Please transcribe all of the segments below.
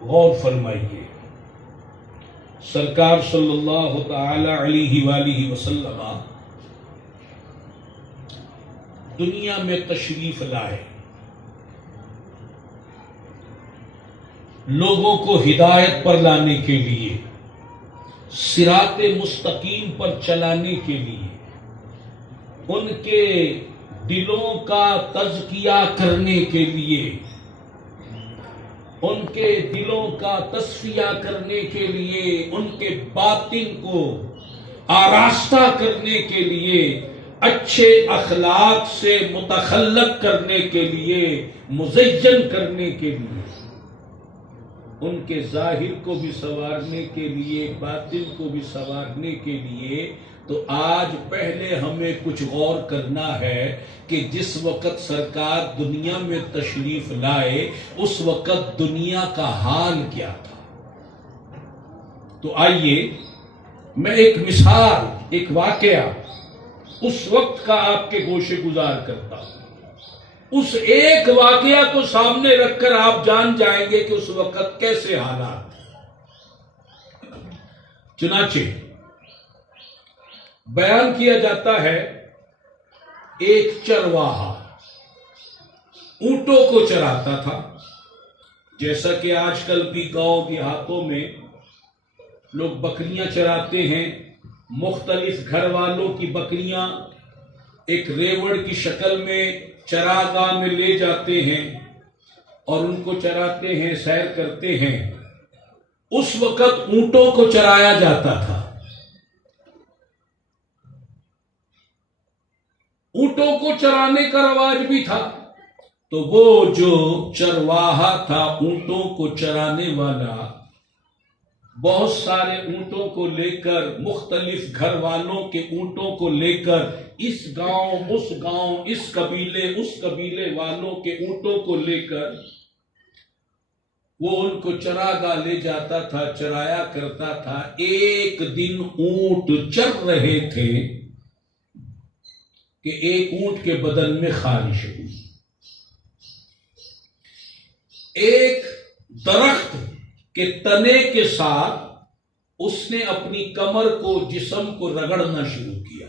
غور فرمائیے، سرکار صلی اللہ تعالی علیہ وآلہ وسلم دنیا میں تشریف لائے، لوگوں کو ہدایت پر لانے کے لیے، صراط مستقیم پر چلانے کے لیے، ان کے دلوں کا تزکیہ کرنے کے لیے، ان کے دلوں کا تصفیہ کرنے کے لیے، ان کے باطن کو آراستہ کرنے کے لیے، اچھے اخلاق سے متخلق کرنے کے لیے، مزین کرنے کے لیے، ان کے ظاہر کو بھی سنوارنے کے لیے، باطن کو بھی سنوارنے کے لیے۔ تو آج پہلے ہمیں کچھ غور کرنا ہے کہ جس وقت سرکار دنیا میں تشریف لائے اس وقت دنیا کا حال کیا تھا۔ تو آئیے میں ایک مثال، ایک واقعہ اس وقت کا آپ کے گوشے گزار کرتا ہوں۔ اس ایک واقعہ کو سامنے رکھ کر آپ جان جائیں گے کہ اس وقت کیسے حالات تھے۔ چنانچہ بیان کیا جاتا ہے، ایک چرواہا اونٹوں کو چراتا تھا، جیسا کہ آج کل بھی گاؤں دیہاتوں میں لوگ بکریاں چراتے ہیں۔ مختلف گھر والوں کی بکریاں ایک ریوڑ کی شکل میں چراگاہ میں لے جاتے ہیں اور ان کو چراتے ہیں، سیر کرتے ہیں۔ اس وقت اونٹوں کو چرایا جاتا تھا۔ اونٹوں کو چرانے کا رواج بھی تھا۔ تو وہ جو چرواہا تھا، اونٹوں کو چرانے والا، بہت سارے اونٹوں کو لے کر، مختلف گھر والوں کے اونٹوں کو لے کر، اس گاؤں اس گاؤں، اس قبیلے اس قبیلے والوں کے اونٹوں کو لے کر وہ ان کو چراگاہ لے جاتا تھا، چرایا کرتا تھا۔ ایک دن اونٹ چر رہے تھے کہ ایک اونٹ کے بدن میں خارش ہوئی۔ ایک درخت کے تنے کے ساتھ اس نے اپنی کمر کو، جسم کو رگڑنا شروع کیا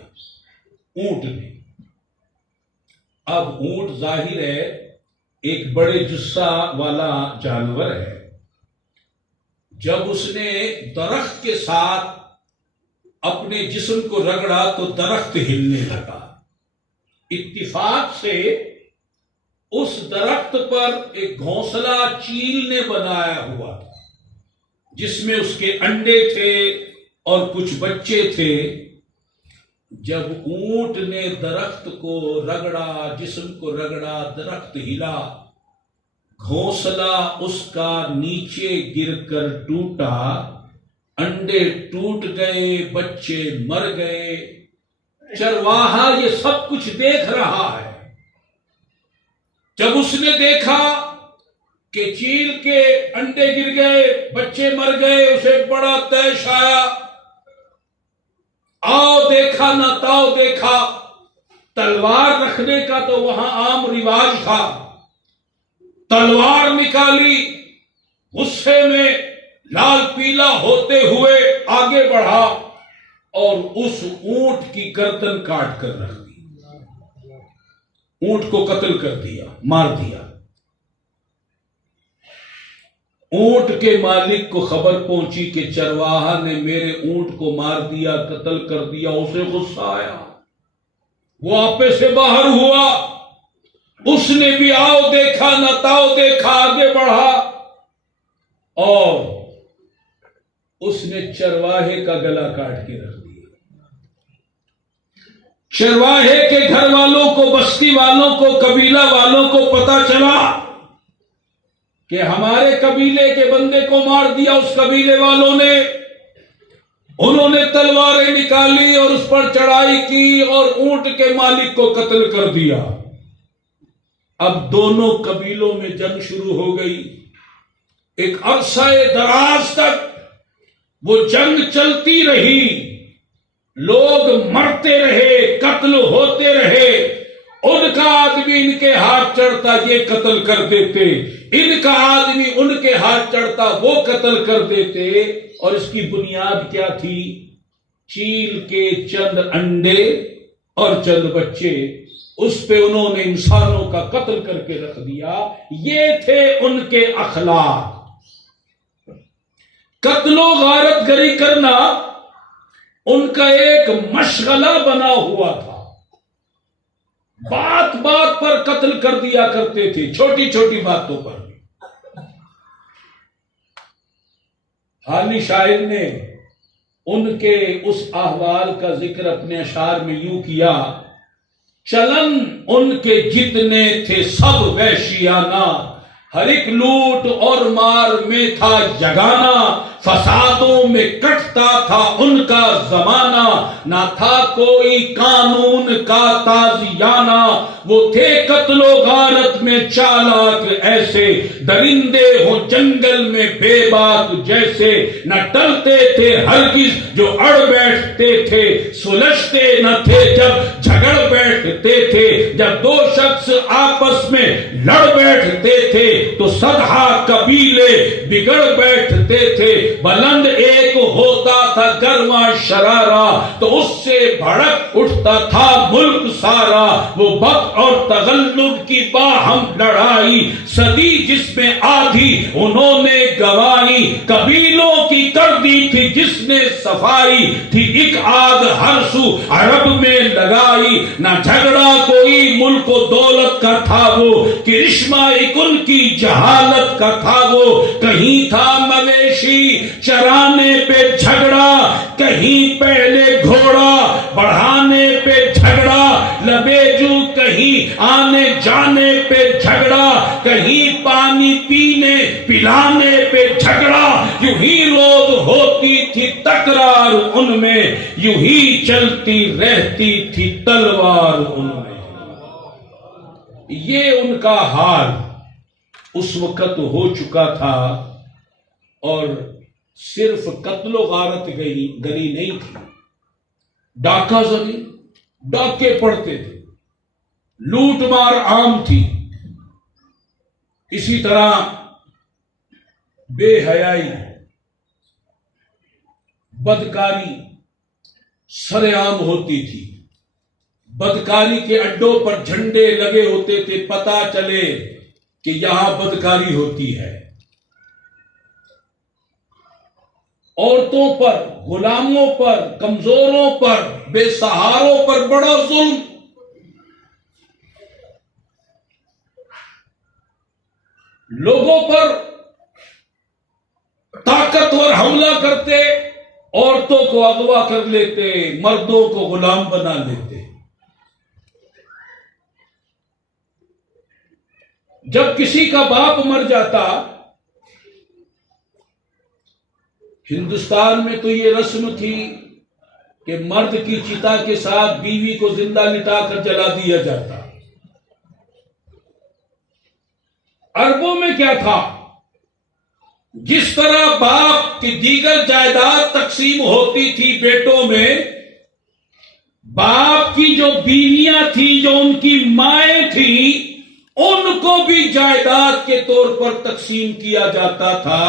اونٹ نے۔ اب اونٹ ظاہر ہے ایک بڑے جسہ والا جانور ہے۔ جب اس نے درخت کے ساتھ اپنے جسم کو رگڑا تو درخت ہلنے لگا۔ اتفاق سے اس درخت پر ایک گھونسلہ چیل نے بنایا ہوا تھا، جس میں اس کے انڈے تھے اور کچھ بچے تھے۔ جب اونٹ نے درخت کو رگڑا، جسم کو رگڑا، درخت ہلا، گھونسلہ اس کا نیچے گر کر ٹوٹا، انڈے ٹوٹ گئے، بچے مر گئے۔ چرواہا یہ سب کچھ دیکھ رہا ہے۔ جب اس نے دیکھا کہ چیل کے انڈے گر گئے، بچے مر گئے، اسے بڑا طیش آیا۔ آؤ دیکھا نہ تاؤ دیکھا، تلوار رکھنے کا تو وہاں عام رواج تھا۔ تلوار نکالی، غصے میں لال پیلا ہوتے ہوئے آگے بڑھا اور اس اونٹ کی گردن کاٹ کر رکھ دی۔ اونٹ کو قتل کر دیا، مار دیا۔ اونٹ کے مالک کو خبر پہنچی کہ چرواہا نے میرے اونٹ کو مار دیا، قتل کر دیا۔ اسے غصہ آیا، وہ آپے سے باہر ہوا۔ اس نے بھی آؤ دیکھا نہ تاؤ دیکھا، آگے بڑھا اور اس نے چرواہے کا گلا کاٹ کے رکھ دیا۔ چرواہے کے گھر والوں کو، بستی والوں کو، قبیلہ والوں کو پتا چلا کہ ہمارے قبیلے کے بندے کو مار دیا اس قبیلے والوں نے۔ انہوں نے تلواریں نکالی اور اس پر چڑھائی کی اور اونٹ کے مالک کو قتل کر دیا۔ اب دونوں قبیلوں میں جنگ شروع ہو گئی۔ ایک عرصہ دراز تک وہ جنگ چلتی رہی، لوگ مرتے رہے، قتل ہوتے رہے۔ ان کا آدمی ان کے ہاتھ چڑھتا، یہ قتل کر دیتے، ان کا آدمی ان کے ہاتھ چڑھتا وہ قتل کر دیتے. اور اس کی بنیاد کیا تھی؟ چیل کے چند انڈے اور چند بچے، اس پہ انہوں نے انسانوں کا قتل کر کے رکھ دیا. یہ تھے ان کے اخلاق. قتل و غارت گری کرنا ان کا ایک مشغلہ بنا ہوا تھا. بات بات پر قتل کر دیا کرتے تھے، چھوٹی چھوٹی باتوں پر. حالی شاعر نے ان کے اس احوال کا ذکر اپنے اشعار میں یوں کیا: چلن ان کے جتنے تھے سب وحشیانہ، ہر ایک لوٹ اور مار میں تھا یگانہ. فسادوں میں کٹتا تھا ان کا زمانہ، نہ تھا کوئی قانون کا تازیانہ. وہ تھے قتل و غارت میں چالاک ایسے، درندے ہوں جنگل میں بے باک جیسے. نہ ٹلتے تھے ہرگز جو اڑ بیٹھتے تھے، سلجھتے نہ تھے جب جھگڑ بیٹھتے تھے. جب دو شخص آپس میں لڑ بیٹھتے تھے تو صدہا قبیلے بگڑ بیٹھتے تھے. بلند ایک ہوتا تھا گرواں شرارہ، تو اس سے بھڑک اٹھتا تھا ملک سارا. وہ بغض اور تغلب کی باہم لڑائی، صدی جس میں آدھی انہوں نے گوائی. قبیلوں کی کر دی تھی جس نے صفائی، تھی ایک آگ ہر سو عرب میں لگائی. نہ جھگڑا کوئی ملک و دولت کا تھا وہ، کرشمہ ایک ان کی جہالت کا تھا وہ. کہیں تھا مویشی چرانے پہ جھگڑا، کہیں پہلے گھوڑا بڑھانے پہ جھگڑا. لبیجو کہیں آنے جانے پہ جھگڑا، کہیں پانی پینے پلانے پہ جھگڑا. یوں ہی روز ہوتی تھی تکرار ان میں، یوں ہی چلتی رہتی تھی تلوار ان میں. یہ ان کا حال اس وقت ہو چکا تھا. اور صرف قتل و غارت گری نہیں تھی، ڈاکہ زنی، ڈاکے پڑتے تھے، لوٹ مار عام تھی. اسی طرح بے حیائی، بدکاری سر عام ہوتی تھی. بدکاری کے اڈوں پر جھنڈے لگے ہوتے تھے، پتہ چلے کہ یہاں بدکاری ہوتی ہے. عورتوں پر، غلاموں پر، کمزوروں پر، بے سہاروں پر بڑا ظلم. لوگوں پر طاقتور حملہ کرتے، عورتوں کو اغوا کر لیتے، مردوں کو غلام بنا لیتے. جب کسی کا باپ مر جاتا، ہندوستان میں تو یہ رسم تھی کہ مرد کی چتا کے ساتھ بیوی کو زندہ لٹا کر جلا دیا جاتا. عربوں میں کیا تھا؟ جس طرح باپ کی دیگر جائیداد تقسیم ہوتی تھی بیٹوں میں، باپ کی جو بیویاں تھی، جو ان کی مائیں تھیں، ان کو بھی جائیداد کے طور پر تقسیم کیا جاتا تھا.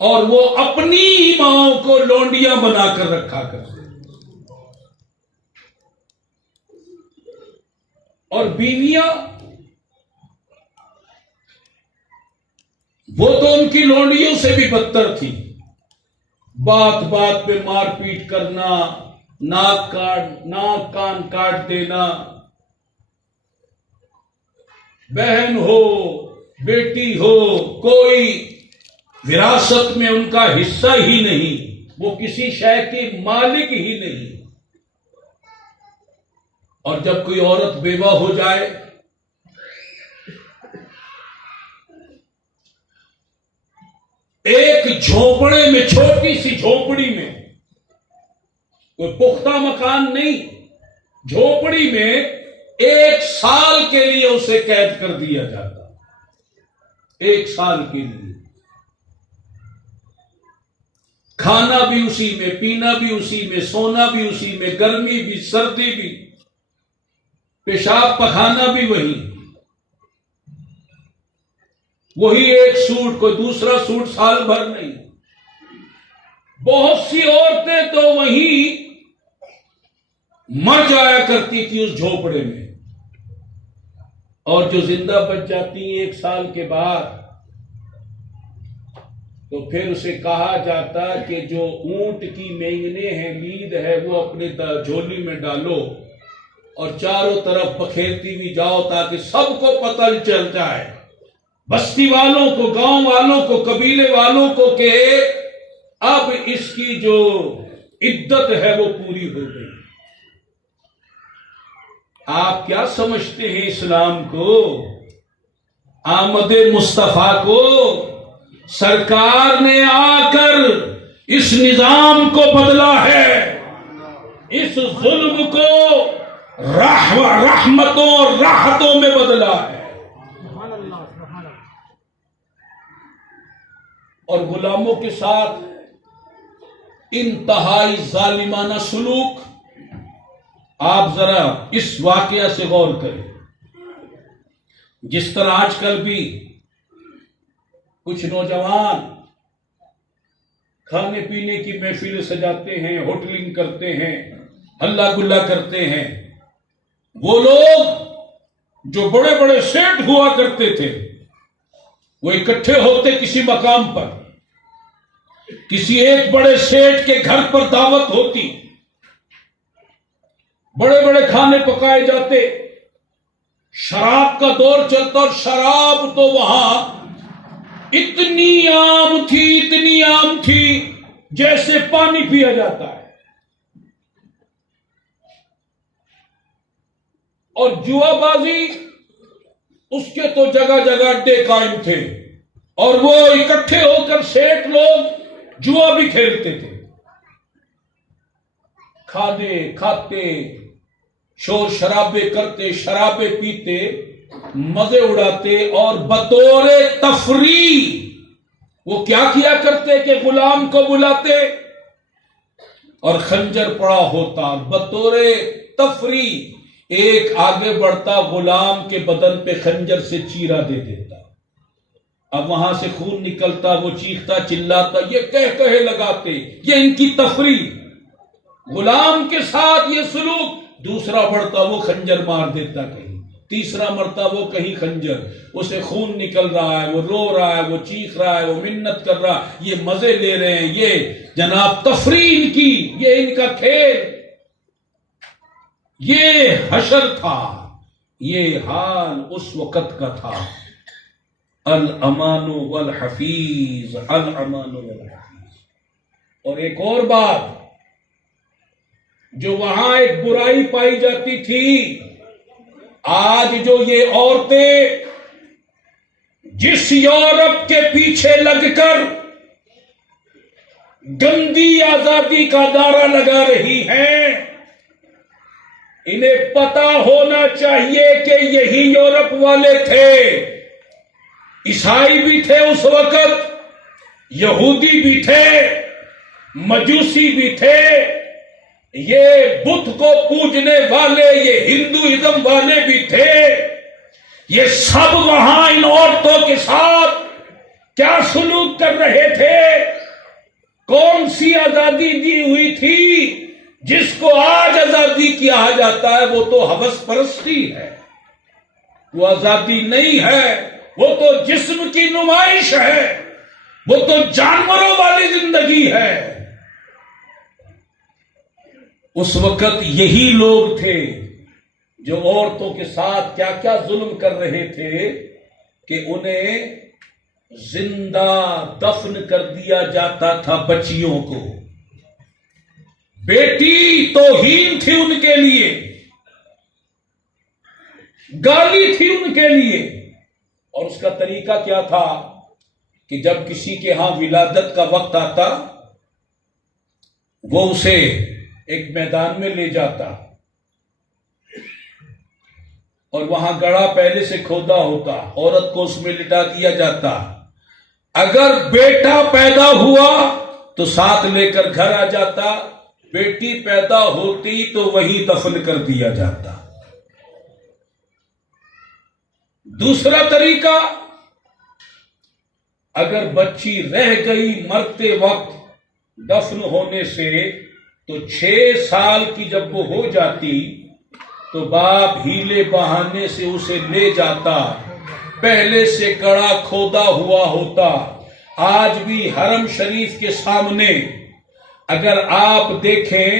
اور وہ اپنی ہی ماؤں کو لونڈیاں بنا کر رکھا کرتے. اور بیویاں، وہ تو ان کی لونڈیوں سے بھی بدتر تھی. بات بات پہ مار پیٹ کرنا، ناک کان کاٹ دینا. بہن ہو، بیٹی ہو، کوئی وراثت میں ان کا حصہ ہی نہیں، وہ کسی شے کی مالک ہی نہیں. اور جب کوئی عورت بیوہ ہو جائے، ایک جھونپڑے میں، چھوٹی سی جھونپڑی میں، کوئی پختہ مکان نہیں، جھونپڑی میں 1 سال کے لیے اسے قید کر دیا جاتا. 1 سال کے لیے. کھانا بھی اسی میں، پینا بھی اسی میں، سونا بھی اسی میں، گرمی بھی، سردی بھی، پیشاب پخانا بھی وہی. وہی ایک سوٹ، کوئی دوسرا سوٹ سال بھر نہیں. بہت سی عورتیں تو وہیں مر جایا کرتی تھی اس جھوپڑے میں، اور جو زندہ بچ جاتی ہیں 1 سال کے بعد تو پھر اسے کہا جاتا کہ جو اونٹ کی مینگنے ہیں، لید ہے، وہ اپنے جھولی میں ڈالو اور چاروں طرف بکھیرتی ہوئی جاؤ تاکہ سب کو پتہ چل جائے، بستی والوں کو، گاؤں والوں کو، قبیلے والوں کو، کہ اب اس کی جو عدت ہے وہ پوری ہو گئی. آپ کیا سمجھتے ہیں اسلام کو، آمد مصطفیٰ کو؟ سرکار نے آ کر اس نظام کو بدلا ہے، اس ظلم کو رحمتوں اور راحتوں میں بدلا ہے. اور غلاموں کے ساتھ انتہائی ظالمانہ سلوک. آپ ذرا اس واقعہ سے غور کریں. جس طرح آج کل بھی کچھ نوجوان کھانے پینے کی محفلیں سجاتے ہیں، ہوٹلنگ کرتے ہیں، ہلا گلا کرتے ہیں، وہ لوگ جو بڑے بڑے سیٹ ہوا کرتے تھے وہ اکٹھے ہوتے کسی مقام پر، کسی ایک بڑے سیٹ کے گھر پر دعوت ہوتی، بڑے بڑے کھانے پکائے جاتے، شراب کا دور چلتا، اور شراب تو وہاں اتنی عام تھی جیسے پانی پیا جاتا ہے. اور جوا بازی، اس کے تو جگہ جگہ اڈے قائم تھے، اور وہ اکٹھے ہو کر سیٹ لوگ جوا بھی کھیلتے تھے. کھاتے شور شرابے کرتے، شرابے پیتے، مزے اڑاتے، اور بطور تفریح وہ کیا کیا کرتے کہ غلام کو بلاتے اور خنجر پڑا ہوتا، بطور تفریح ایک آگے بڑھتا، غلام کے بدن پہ خنجر سے چیرا دے دیتا. اب وہاں سے خون نکلتا، وہ چیختا چلاتا، یہ کہے لگاتے، یہ ان کی تفریح. غلام کے ساتھ یہ سلوک. دوسرا بڑھتا، وہ خنجر مار دیتا کہیں، تیسرا مرتا وہ کہیں خنجر، اسے خون نکل رہا ہے، وہ رو رہا ہے، وہ چیخ رہا ہے، وہ منت کر رہا ہے، یہ مزے لے رہے ہیں، یہ جناب تفریح ان کی، یہ ان کا کھیل، یہ حشر تھا. یہ حال اس وقت کا تھا. الامان والحفیظ، الامان والحفیظ. اور ایک اور بات جو وہاں ایک برائی پائی جاتی تھی، آج جو یہ عورتیں جس یورپ کے پیچھے لگ کر گندی آزادی کا نعرہ لگا رہی ہیں، انہیں پتا ہونا چاہیے کہ یہی یورپ والے تھے. عیسائی بھی تھے اس وقت، یہودی بھی تھے، مجوسی بھی تھے، یہ بت کو پوجنے والے، یہ ہندوازم والے بھی تھے. یہ سب وہاں ان عورتوں کے ساتھ کیا سلوک کر رہے تھے؟ کون سی آزادی دی ہوئی تھی جس کو آج آزادی کیا جاتا ہے؟ وہ تو ہوس پرستی ہے، وہ آزادی نہیں ہے، وہ تو جسم کی نمائش ہے، وہ تو جانوروں والی زندگی ہے. اس وقت یہی لوگ تھے جو عورتوں کے ساتھ کیا کیا ظلم کر رہے تھے کہ انہیں زندہ دفن کر دیا جاتا تھا. بچیوں کو بیٹی توہین تھی ان کے لیے، گالی تھی ان کے لیے. اور اس کا طریقہ کیا تھا کہ جب کسی کے ہاں ولادت کا وقت آتا، وہ اسے ایک میدان میں لے جاتا اور وہاں گڑھا پہلے سے کھودا ہوتا، عورت کو اس میں لٹا دیا جاتا. اگر بیٹا پیدا ہوا تو ساتھ لے کر گھر آ جاتا، بیٹی پیدا ہوتی تو وہی دفن کر دیا جاتا. دوسرا طریقہ، اگر بچی رہ گئی مرتے وقت دفن ہونے سے تو 6 سال کی جب وہ ہو جاتی تو باپ ہیلے بہانے سے اسے لے جاتا، پہلے سے گڑھا کھودا ہوا ہوتا۔ آج بھی حرم شریف کے سامنے اگر آپ دیکھیں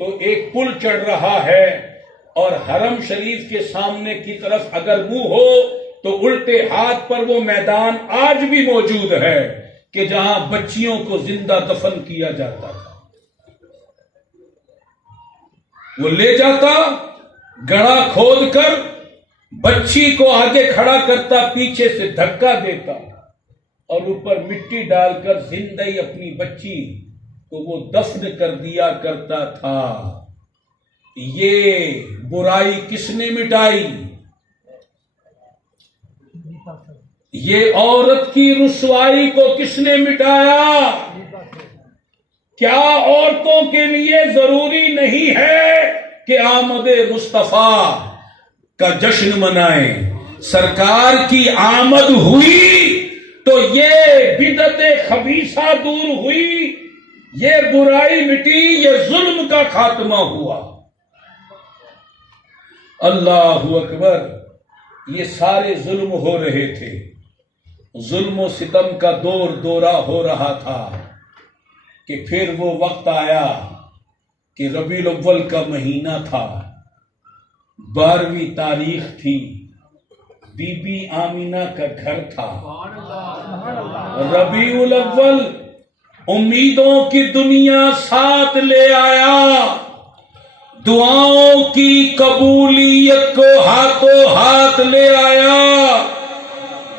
تو ایک پل چڑھ رہا ہے، اور حرم شریف کے سامنے کی طرف اگر منہ ہو تو الٹے ہاتھ پر وہ میدان آج بھی موجود ہے کہ جہاں بچیوں کو زندہ دفن کیا جاتا تھا۔ وہ لے جاتا، گڑھا کھود کر بچی کو آگے کھڑا کرتا، پیچھے سے دھکا دیتا اور اوپر مٹی ڈال کر زندہ ہی اپنی بچی کو وہ دفن کر دیا کرتا تھا۔ یہ برائی کس نے مٹائی؟ یہ عورت کی رسوائی کو کس نے مٹایا؟ کیا عورتوں کے لیے ضروری نہیں ہے کہ آمد مصطفیٰ کا جشن منائیں؟ سرکار کی آمد ہوئی تو یہ بدعت خبیثہ دور ہوئی، یہ برائی مٹی، یہ ظلم کا خاتمہ ہوا۔ اللہ اکبر۔ یہ سارے ظلم ہو رہے تھے، ظلم و ستم کا دورہ ہو رہا تھا کہ پھر وہ وقت آیا کہ ربیع الاول کا مہینہ تھا، 12ویں تاریخ تھی، بی بی آمینہ کا گھر تھا۔ ربیع الاول امیدوں کی دنیا ساتھ لے آیا، دعاؤں کی قبولیت کو ہاتھوں ہاتھ لے آیا۔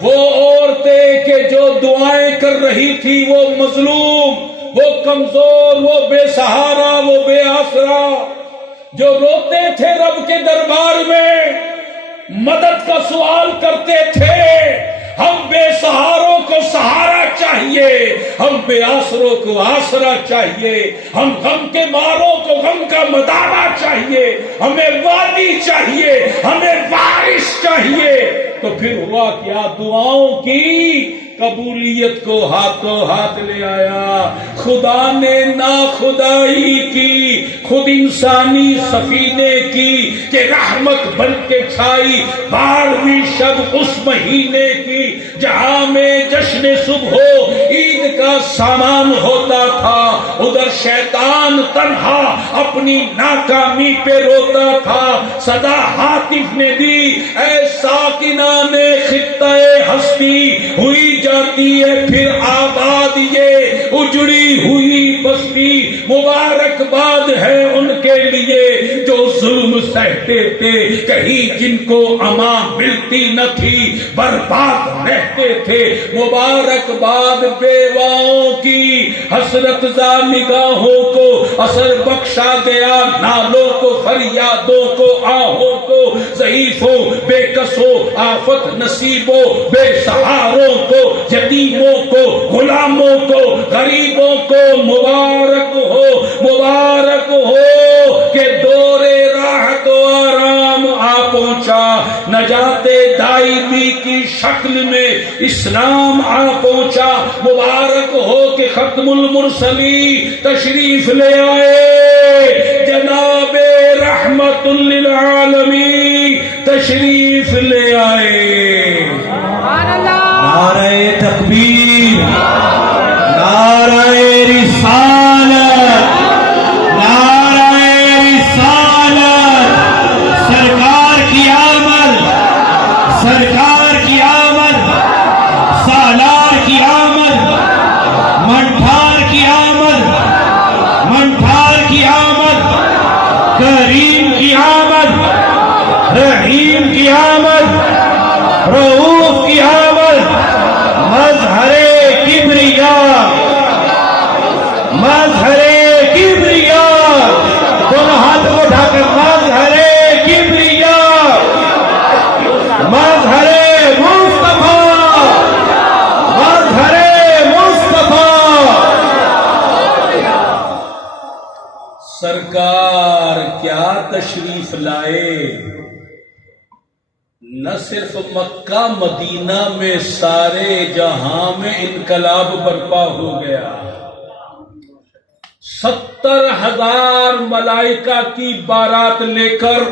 وہ عورتیں کہ جو دعائیں کر رہی تھی، وہ مظلوم، وہ کمزور، وہ بے سہارا، وہ بے آسرا، جو روتے تھے رب کے دربار میں، مدد کا سوال کرتے تھے۔ ہم بے سہاروں کو سہارا چاہیے، ہم بے آسروں کو آسرا چاہیے، ہم غم کے ماروں کو غم کا مداوا چاہیے، ہمیں وادی چاہیے، ہمیں بارش چاہیے۔ تو پھر ہوا کیا؟ دعاؤں کی قبولیت کو ہاتھوں ہاتھ لے آیا۔ خدا نے ناخدائی کی، خود انسانی سفینے کی کہ رحمت بن کے چھائی 12ویں شب اس مہینے کی، جہاں میں جشن صبح عید کا سامان ہوتا تھا، ادھر شیطان تنہا اپنی ناکامی پہ روتا تھا۔ صدا ہاتف نے دی، اے ساکنان خطہ ہستی، ہوئی جاتی ہے پھر آباد یہ اجڑی ہوئی بستی۔ مبارکباد ہے ان کے لیے جو ظلم سہتے تھے، کہیں جن کو امان ملتی نہ تھی، برباد رہتے تھے۔ مبارکباد بیواؤں کی حسرت زا نگاہوں کو اثر بخشا گیا، نالوں کو، فریادوں کو، آہوں کو، ضعیفوں، بے کسوں، آفت نصیبوں، بے سہاروں کو، یتیموں کو، غلاموں کو، غریبوں کو مبارک ہو، مبارک ہو کہ دور راحت و آرام آ پہنچا، نجات دائمی کی شکل میں اسلام آ پہنچا۔ مبارک ہو کہ ختم المرسلین تشریف لے آئے، جناب رحمت للعالمین تشریف لے آئے۔ نعرہ تکبیر، نعرہ رسالت، نعرہ رسالت، سرکار کی آمد، سرکار کی آمد، سالار کی آمد، منٹھار کی آمد، منٹھار کی آمد، کریم کی آمد، رحیم کی آمد، رؤوف کی آمد، مظہر کبریا، مظہر کبریا، دونوں ہاتھ کو اٹھا کر مظہر کبریا، مظہر مصطفیٰ، مظہر مصطفیٰ۔ سرکار کیا تشریف لائے، نہ صرف مکہ مدینہ میں سارے جہاں میں انقلاب برپا ہو گیا. 70,000 ملائکہ کی بارات لے کر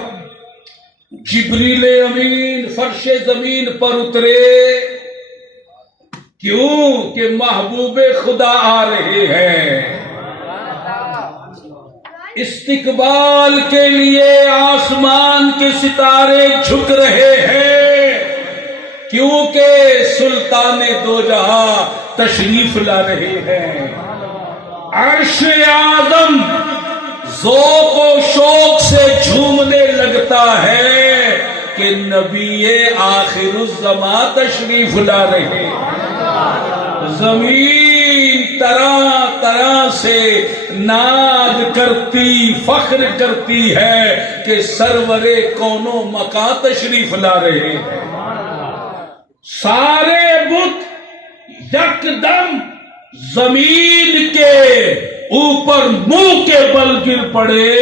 جبریل امین فرش زمین پر اترے. کیوں کہ محبوب خدا آ رہے ہیں. استقبال کے لیے آسمان کے ستارے جھک رہے ہیں کیونکہ سلطان دو جہاں تشریف لا رہے ہیں. عرش اعظم ذوق و شوق سے جھومنے لگتا ہے کہ نبی آخر الزماں تشریف لا رہے ہیں. زمین طرح طرح سے ناز کرتی فخر کرتی ہے کہ سرور کون و مکان تشریف لا رہے ہیں. سارے بت یکدم زمین کے اوپر منہ کے بل گر پڑے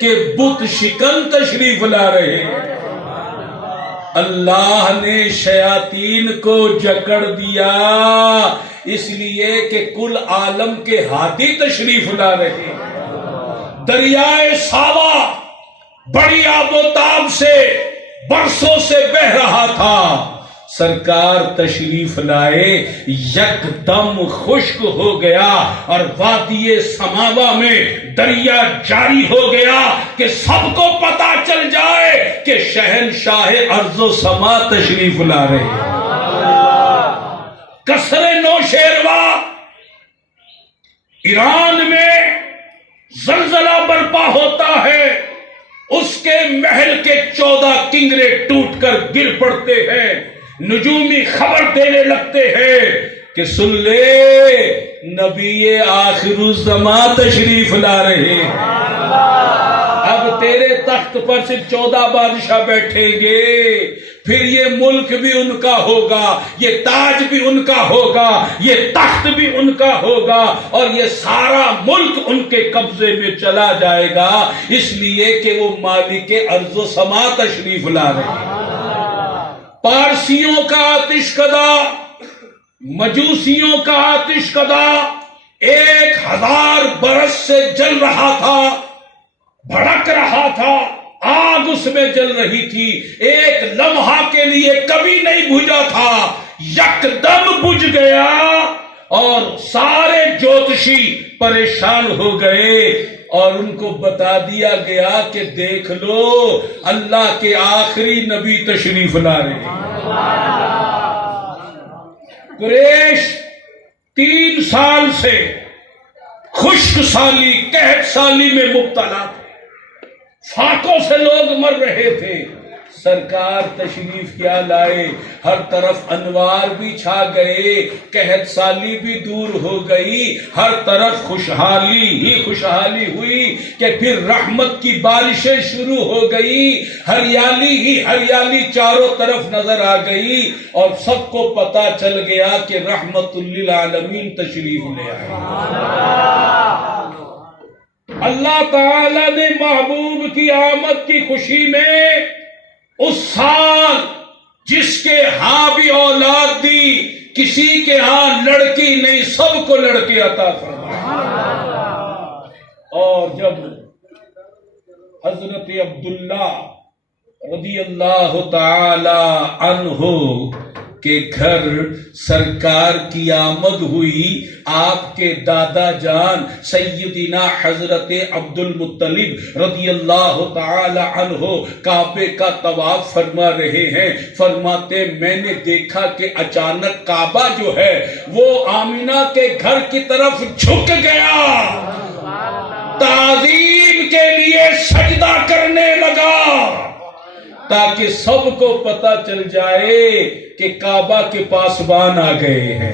کہ بت شکن تشریف لا رہے ہیں. اللہ نے شیاطین کو جکڑ دیا اس لیے کہ کل عالم کے ہادی تشریف لا رہے ہیں. دریائے ساوا بڑی آب و تاب سے برسوں سے بہ رہا تھا. سرکار تشریف لائے یکدم خشک ہو گیا اور وادی سماوا میں دریا جاری ہو گیا کہ سب کو پتا چل جائے کہ شہنشاہ ارض و سما تشریف لا رہے ہیں. قصر نوشیروا ایران میں زلزلہ برپا ہوتا ہے. اس کے محل کے 14 کنگرے ٹوٹ کر گر پڑتے ہیں. نجومی خبر دینے لگتے ہیں کہ سن لے نبی آخر الزماں تشریف لا رہے ہیں. اب تیرے تخت پر صرف 14 بادشاہ بیٹھیں گے پھر یہ ملک بھی ان کا ہوگا, یہ تاج بھی ان کا ہوگا, یہ تخت بھی ان کا ہوگا اور یہ سارا ملک ان کے قبضے میں چلا جائے گا اس لیے کہ وہ مالک ارض و سما تشریف لا رہے ہیں. پارسیوں کا آتش کدا, مجوسیوں کا آتش کدا 1000 برس سے جل رہا تھا, بھڑک رہا تھا, آگ اس میں جل رہی تھی, ایک لمحہ کے لیے کبھی نہیں بجھا تھا, یکدم بجھ گیا اور سارے جوتشی پریشان ہو گئے اور ان کو بتا دیا گیا کہ دیکھ لو اللہ کے آخری نبی تشریف لا رہے ہیں. قریش 3 سال سے خشک سالی قحط سالی میں مبتلا تھے, فاقوں سے لوگ مر رہے تھے. سرکار تشریف کیا لائے, ہر طرف انوار بھی چھا گئے, قحط سالی بھی دور ہو گئی, ہر طرف خوشحالی ہی خوشحالی ہوئی کہ پھر رحمت کی بارشیں شروع ہو گئی, ہریالی ہی ہریالی چاروں طرف نظر آ گئی اور سب کو پتا چل گیا کہ رحمت للعالمین تشریف لے آئے. اللہ تعالی نے محبوب کی آمد کی خوشی میں اس سال جس کے ہاں بھی اولاد دی, کسی کے ہاں لڑکی نہیں, سب کو لڑکے عطا فرمایا. اور جب حضرت عبداللہ رضی اللہ تعالی عنہ کے گھر سرکار کی آمد ہوئی, آپ کے دادا جان سیدنا حضرت عبد المطلب رضی اللہ تعالی عنہ کعبے کا طواف فرما رہے ہیں. فرماتے میں نے دیکھا کہ اچانک کعبہ جو ہے وہ آمینہ کے گھر کی طرف جھک گیا, تعظیم کے لیے سجدہ کرنے لگا تاکہ سب کو پتا چل جائے کہ کعبہ کے پاسبان آ گئے ہیں.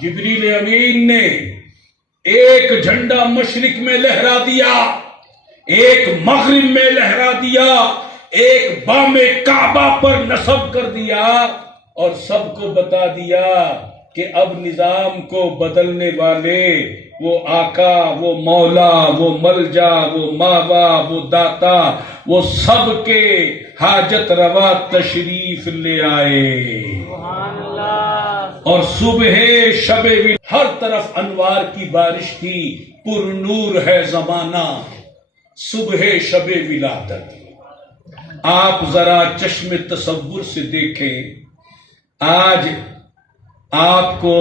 جبریل امین نے ایک جھنڈا مشرق میں لہرا دیا, ایک مغرب میں لہرا دیا, ایک بام کعبہ پر نصب کر دیا اور سب کو بتا دیا کہ اب نظام کو بدلنے والے وہ آقا، وہ مولا، وہ ملجا، وہ ماوا، وہ داتا، وہ سب کے حاجت روا تشریف لے آئے۔ اور صبح شب ہر طرف انوار کی بارش تھی، پر نور ہے زمانہ صبح شب ولادت۔ آپ ذرا چشم تصور سے دیکھیں، آج آپ کو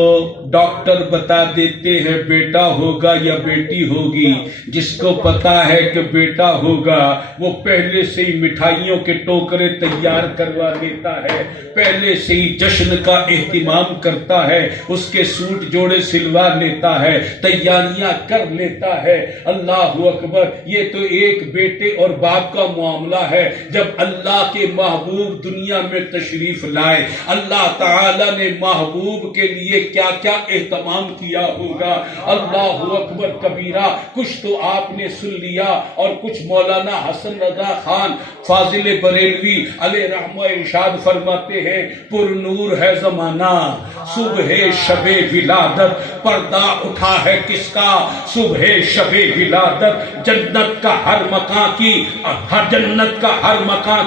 ڈاکٹر بتا دیتے ہیں بیٹا ہوگا یا بیٹی ہوگی۔ جس کو پتا ہے کہ بیٹا ہوگا وہ پہلے سے ہی مٹھائیوں کے ٹوکرے تیار کروا دیتا ہے، پہلے سے ہی جشن کا اہتمام کرتا ہے، اس کے سوٹ جوڑے سلوا لیتا ہے، تیاریاں کر لیتا ہے۔ اللہ اکبر! یہ تو ایک بیٹے اور باپ کا معاملہ ہے۔ جب اللہ کے محبوب دنیا میں تشریف لائے، اللہ تعالی نے محبوب کے لیے کیا کیا اہتمام کیا ہوگا۔ اللہ اکبر کبیرہ! کچھ تو آپ نے سن لیا اور کچھ مولانا حسن رضا خان فاضل بریلوی علیہ رحمہ ارشاد فرماتے ہیں، پر نور ہے زمانہ صبح شب ولادت، پردہ اٹھا ہے کس کا صبح شب ولادت، جنت کا ہر مکان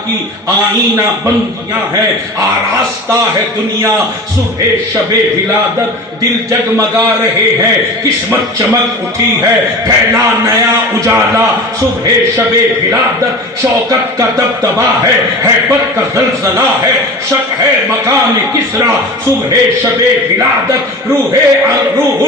کی آئینہ بندیاں ہیں، آراستہ ہے دنیا صبح شب ولادت، دل جگمگا رہے ہیں، قسمت چمک اٹھی ہے، پھیلا نیا اجالا صبح شب ولادت، شوکت کا دبدبا ہے، ہیبت کا زلزلہ ہے، شک ہے مکان کسرا صبح شب ولادت، روح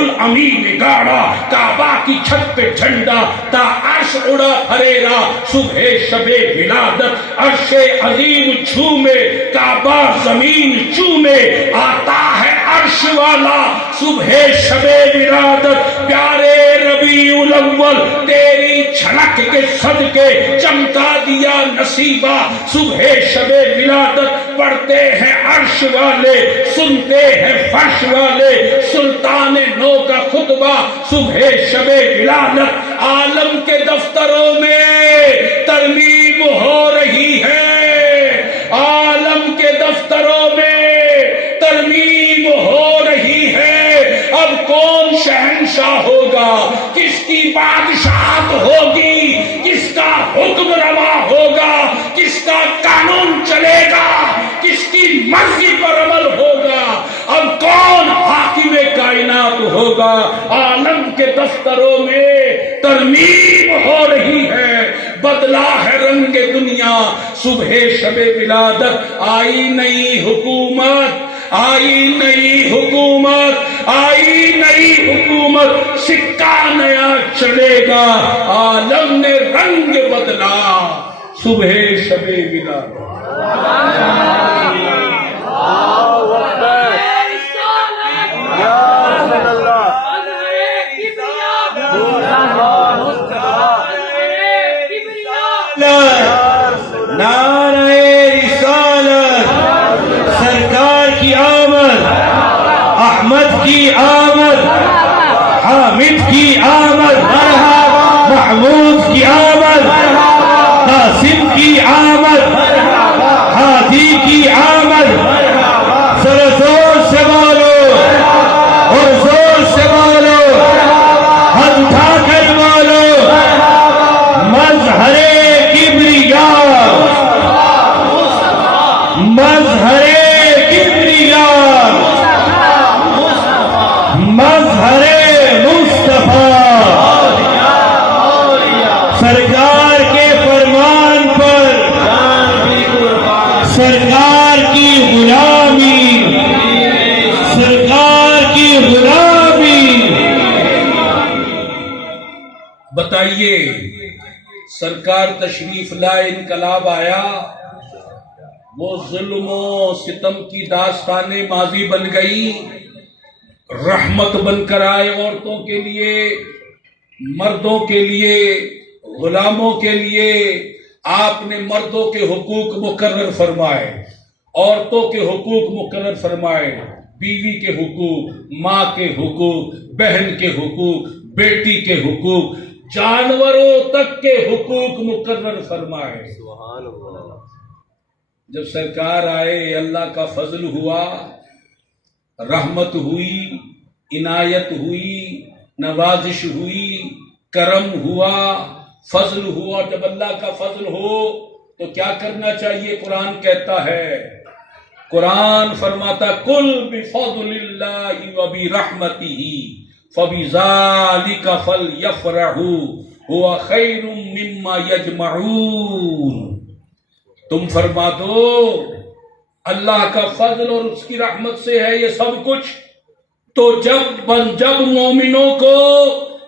الامین گاڑا کعبہ کی چھت پہ جھنڈا تا عرش اڑا پھریرا صبح شب ولادت، عرش عظیم جھومے کعبہ زمین چومے، آتا ہے عرش والا صبح شب ولادت، پیارے ربیع الاول تیری جھلک کے صدقے چمکا دیا نصیبہ صبح شب ولادت، پڑھتے ہیں عرش والے سنتے ہیں فرش والے سلطان نو کا خطبہ صبح شب ولادت، عالم کے دفتروں میں ترمیم ہو رہی ہے، عالم کے دفتروں میں ترمیم ہو رہی ہے، اب کون شہنشاہ ہوگا، کس کی بادشاہت ہوگی، کس کا حکم روا ہوگا، کس کا قانون چلے گا، کس کی مرضی پر عمل ہوگا، اب کون حاکم کائنات ہوگا۔ عالم کے دفتروں میں ترمیم ہو رہی ہے، بدلا ہے رنگ دنیا صبح شب ولادت، آئی نئی حکومت، آئی نئی حکومت، آئی نئی حکومت، سکہ نیا چلے گا، عالم نے رنگ بدلا صبح شب ولادت۔ نعرہ رسالت، سرکار کی آمد، احمد کی آمد، حامد کی آمد، محمود کی آمد، قاسم کی آمد، ہادی کی آمد، ذرا زور سے بولو اور زور سے بولو، ہاتھ اٹھا کر بولو، مظہر کبریاء، مظہر کبریاء، مظہر مصطفیٰ، سرکار کے فرمان پر سرکار کی غلامی، سرکار کی غلامی۔ بتائیے، سرکار تشریف لائے، انقلاب آیا، وہ ظلم و ستم کی داستانیں ماضی بن گئی، رحمت بن کر آئے عورتوں کے لیے، مردوں کے لیے، غلاموں کے لیے۔ آپ نے مردوں کے حقوق مقرر فرمائے، عورتوں کے حقوق مقرر فرمائے، بیوی کے حقوق، ماں کے حقوق، بہن کے حقوق، بیٹی کے حقوق، جانوروں تک کے حقوق مقرر فرمائے۔ جب سرکار آئے، اللہ کا فضل ہوا، رحمت ہوئی، عنایت ہوئی، نوازش ہوئی، کرم ہوا، فضل ہوا۔ جب اللہ کا فضل ہو تو کیا کرنا چاہیے؟ قرآن کہتا ہے، قرآن فرماتا قل بفضل اللہ وبرحمتہ فبذالک فلیفرحوا هو خیر مما یجمعون۔ تم فرما دو اللہ کا فضل اور اس کی رحمت سے ہے یہ سب کچھ، تو جب مومنوں کو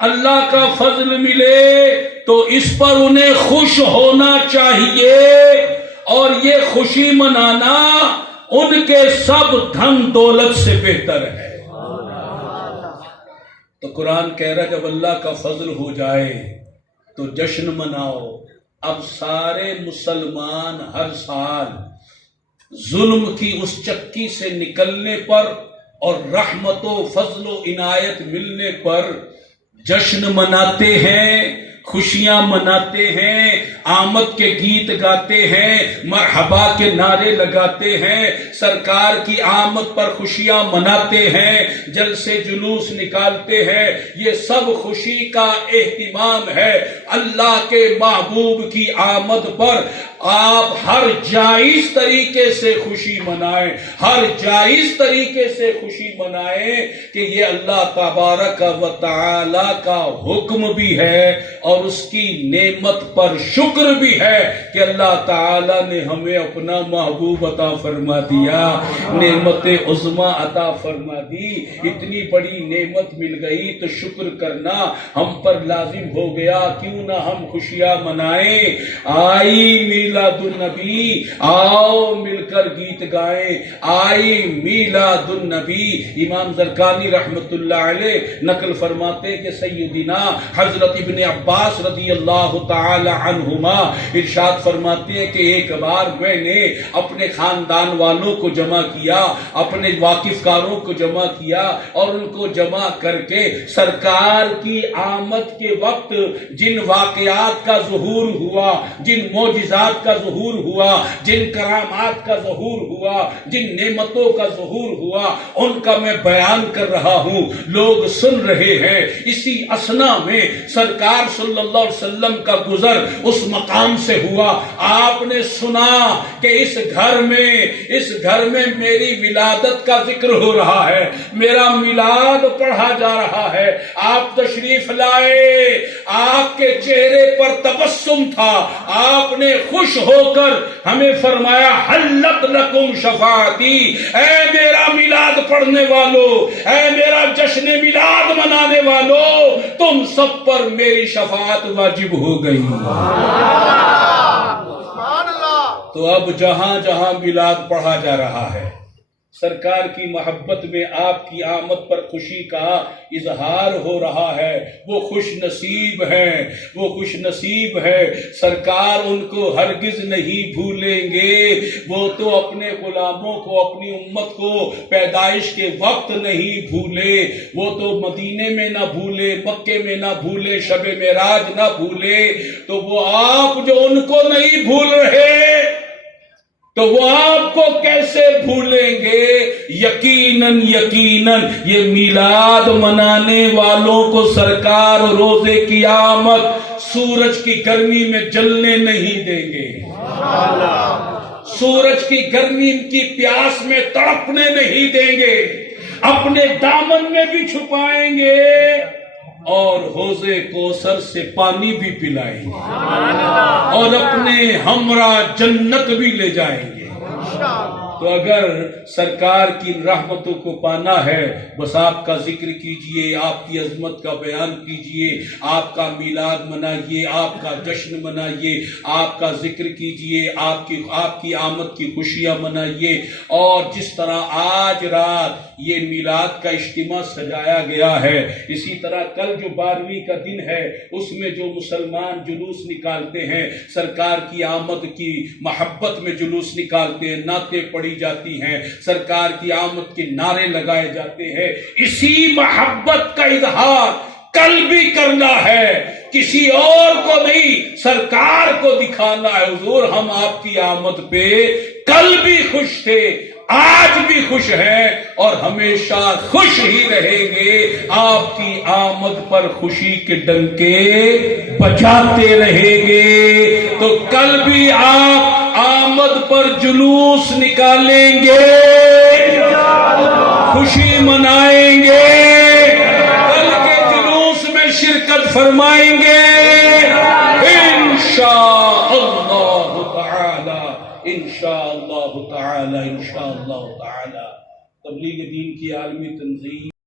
اللہ کا فضل ملے تو اس پر انہیں خوش ہونا چاہیے، اور یہ خوشی منانا ان کے سب دھن دولت سے بہتر ہے۔ تو قرآن کہہ رہا ہے جب اللہ کا فضل ہو جائے تو جشن مناؤ۔ اب سارے مسلمان ہر سال ظلم کی اس چکی سے نکلنے پر اور رحمت و فضل و عنایت ملنے پر جشن مناتے ہیں، خوشیاں مناتے ہیں، آمد کے گیت گاتے ہیں، مرحبا کے نعرے لگاتے ہیں، سرکار کی آمد پر خوشیاں مناتے ہیں، جلسے جلوس نکالتے ہیں۔ یہ سب خوشی کا اہتمام ہے۔ اللہ کے محبوب کی آمد پر آپ ہر جائز طریقے سے خوشی منائیں، ہر جائز طریقے سے خوشی منائیں کہ یہ اللہ تبارک و تعالی کا حکم بھی ہے اور اس کی نعمت پر شکر بھی ہے کہ اللہ تعالی نے ہمیں اپنا محبوب عطا فرما دیا، نعمت عظمیٰ عطا فرما دی۔ اتنی بڑی نعمت مل گئی تو شکر کرنا ہم پر لازم ہو گیا، کیوں نہ ہم خوشیاں منائیں۔ آئی میلاد النبی، آؤ مل کر گیت گائیں، آئی میلاد النبی۔ امام زرقانی رحمت اللہ علیہ نقل فرماتے کہ سیدنا حضرت ابن عباس رضی اللہ تعالی عنہما ارشاد فرماتے ہیں کہ ایک بار میں نے اپنے خاندان والوں کو جمع کیا، اپنے واقف کاروں کو جمع کیا، اور ان کو جمع کر کے سرکار کی آمد کے وقت جن واقعات کا ظہور ہوا، جن معجزات کا ظہور ہوا، جن کرامات کا ظہور ہوا، جن نعمتوں کا ظہور ہوا، ان کا میں بیان کر رہا ہوں، لوگ سن رہے ہیں۔ اسی اثنا میں سرکار صلی اللہ علیہ وسلم کا گزر اس مقام سے ہوا۔ آپ نے سنا کہ اس گھر میں میری ولادت کا ذکر ہو رہا ہے، میرا میلاد پڑھا جا رہا ہے۔ آپ تشریف لائے، آپ کے چہرے پر تبسم تھا، آپ نے خوش ہو کر ہمیں فرمایا حلت لکم شفاعتی، اے میرا میلاد پڑھنے والو، اے میرا جشن میلاد منانے والو، تم سب پر میری شفاعت واجب ہو گئی۔ تو اب جہاں جہاں میلاد پڑھا جا رہا ہے، سرکار کی محبت میں آپ کی آمد پر خوشی کا اظہار ہو رہا ہے، وہ خوش نصیب ہیں، وہ خوش نصیب ہے۔ سرکار ان کو ہرگز نہیں بھولیں گے، وہ تو اپنے غلاموں کو، اپنی امت کو پیدائش کے وقت نہیں بھولے، وہ تو مدینے میں نہ بھولے، مکے میں نہ بھولے، شب معراج نہ بھولے، تو وہ آپ جو ان کو نہیں بھول رہے تو وہ آپ کو کیسے بھولیں گے؟ یقیناً یہ میلاد منانے والوں کو سرکار روزے قیامت سورج کی گرمی میں جلنے نہیں دیں گے، سورج کی گرمی کی پیاس میں تڑپنے نہیں دیں گے، اپنے دامن میں بھی چھپائیں گے اور حوض کوثر سے پانی بھی پلائیں گے اور اپنے ہمراہ جنت بھی لے جائیں گے۔ تو اگر سرکار کی رحمتوں کو پانا ہے، بس آپ کا ذکر کیجئے، آپ کی عظمت کا بیان کیجئے، آپ کا میلاد منائیے، آپ کا جشن منائیے، آپ کا ذکر کیجئے، آپ کی آمد کی خوشیاں منائیے۔ اور جس طرح آج رات یہ میلاد کا اجتماع سجایا گیا ہے، اسی طرح کل جو 12ویں کا دن ہے اس میں جو مسلمان جلوس نکالتے ہیں، سرکار کی آمد کی محبت میں جلوس نکالتے ہیں، نعتیں پڑھی جاتی ہیں، سرکار کی آمد کے نعرے لگائے جاتے ہیں، اسی محبت کا اظہار کل بھی کرنا ہے، کسی اور کو نہیں، سرکار کو دکھانا ہے، حضور ہم آپ کی آمد پہ کل بھی خوش تھے، آج بھی خوش ہیں اور ہمیشہ خوش ہی رہیں گے. آپ کی آمد پر خوشی کے ڈنکے بجاتے رہیں گے. تو کل بھی آپ آمد پر جلوس نکالیں گے, خوشی منائیں گے, کل کے جلوس میں شرکت فرمائیں گے انشاءاللہ تعالی. انشاءاللہ تعالی. انشاءاللہ تعالی. تبلیغ دین کی عالمی تنظیم